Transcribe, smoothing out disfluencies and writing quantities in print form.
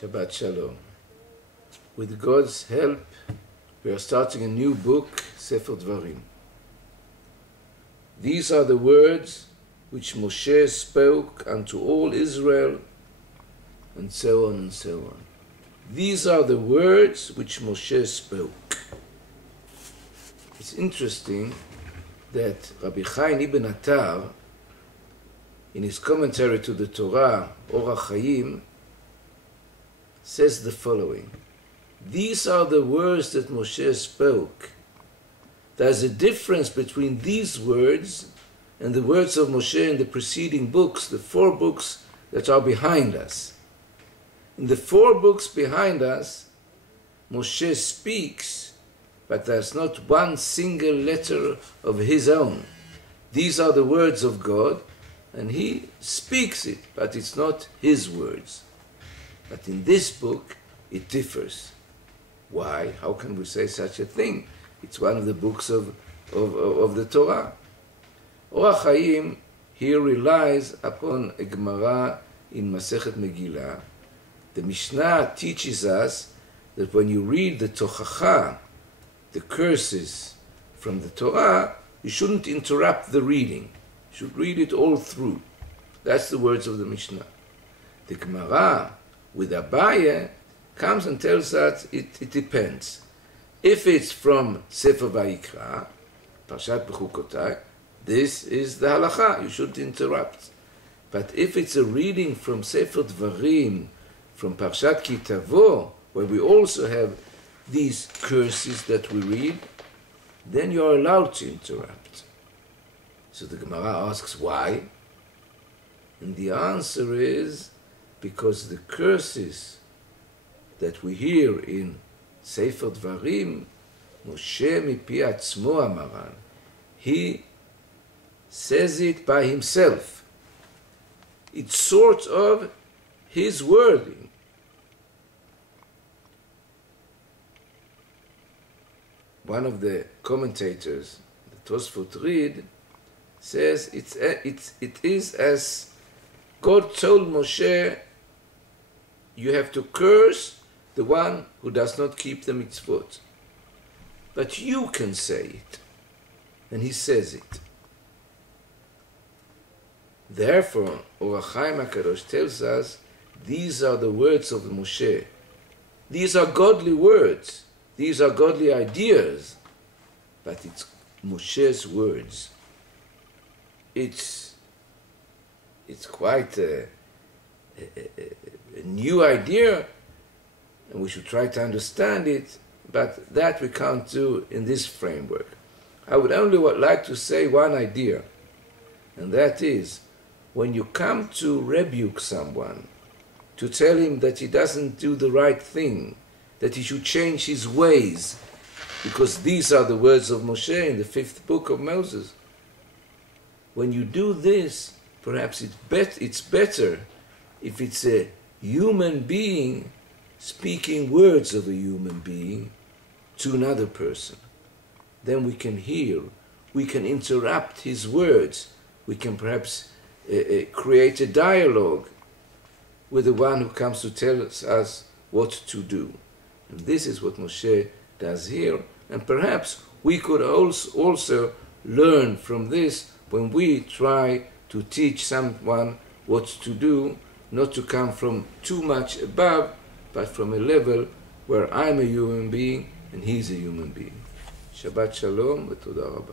Shabbat Shalom. With God's help, we are starting a new book, Sefer Devarim. These are the words which Moshe spoke unto all Israel, and so on and so on. These are the words which Moshe spoke. It's interesting that Rabbi Chaim Ibn Attar, in his commentary to the Torah, Orach Chaim, says the following: these are the words that Moshe spoke. There's a difference between these words and the words of Moshe in the preceding books, the 4 books that are behind us. In the 4 books behind us, Moshe speaks, but there's not one single letter of his own. These are the words of God, and he speaks it, but it's not his words. But in this book, it differs. Why? How can we say such a thing? It's one of the books of the Torah. Orach Chaim here relies upon a Gemara in Masechet Megillah. The Mishnah teaches us that when you read the Tochacha, the curses from the Torah, you shouldn't interrupt the reading. You should read it all through. That's the words of the Mishnah. The Gemara, with Abaye, comes and tells us it depends. If it's from Sefer Vayikra, Parashat Bechukotai, this is the halacha, you shouldn't interrupt. But if it's a reading from Sefer Devarim, from Parashat Kitavo, where we also have these curses that we read, then you are allowed to interrupt. So the Gemara asks why? And the answer is because the curses that we hear in Sefer Devarim, Moshe mipi atzmo amaran, he says it by himself. It's sort of his wording. One of the commentators, the Tosfot read, says it is as God told Moshe, you have to curse the one who does not keep the mitzvot. But you can say it. And he says it. Therefore, Orach Chaim HaKadosh tells us, these are the words of Moshe. These are godly words. These are godly ideas. But it's Moshe's words. It's quite a new idea, and we should try to understand it, but that we can't do in this framework. I would only like to say one idea, and that is, when you come to rebuke someone, to tell him that he doesn't do the right thing, that he should change his ways, because these are the words of Moshe in the 5th book of Moses. When you do this, perhaps it's better if it's a human being speaking words of a human being to another person. Then we can hear, we can interrupt his words, we can perhaps create a dialogue with the one who comes to tell us what to do. And this is what Moshe does here, and perhaps we could also learn from this when we try to teach someone what to do, not to come from too much above, but from a level where I'm a human being and he's a human being. Shabbat Shalom v'toda rabba.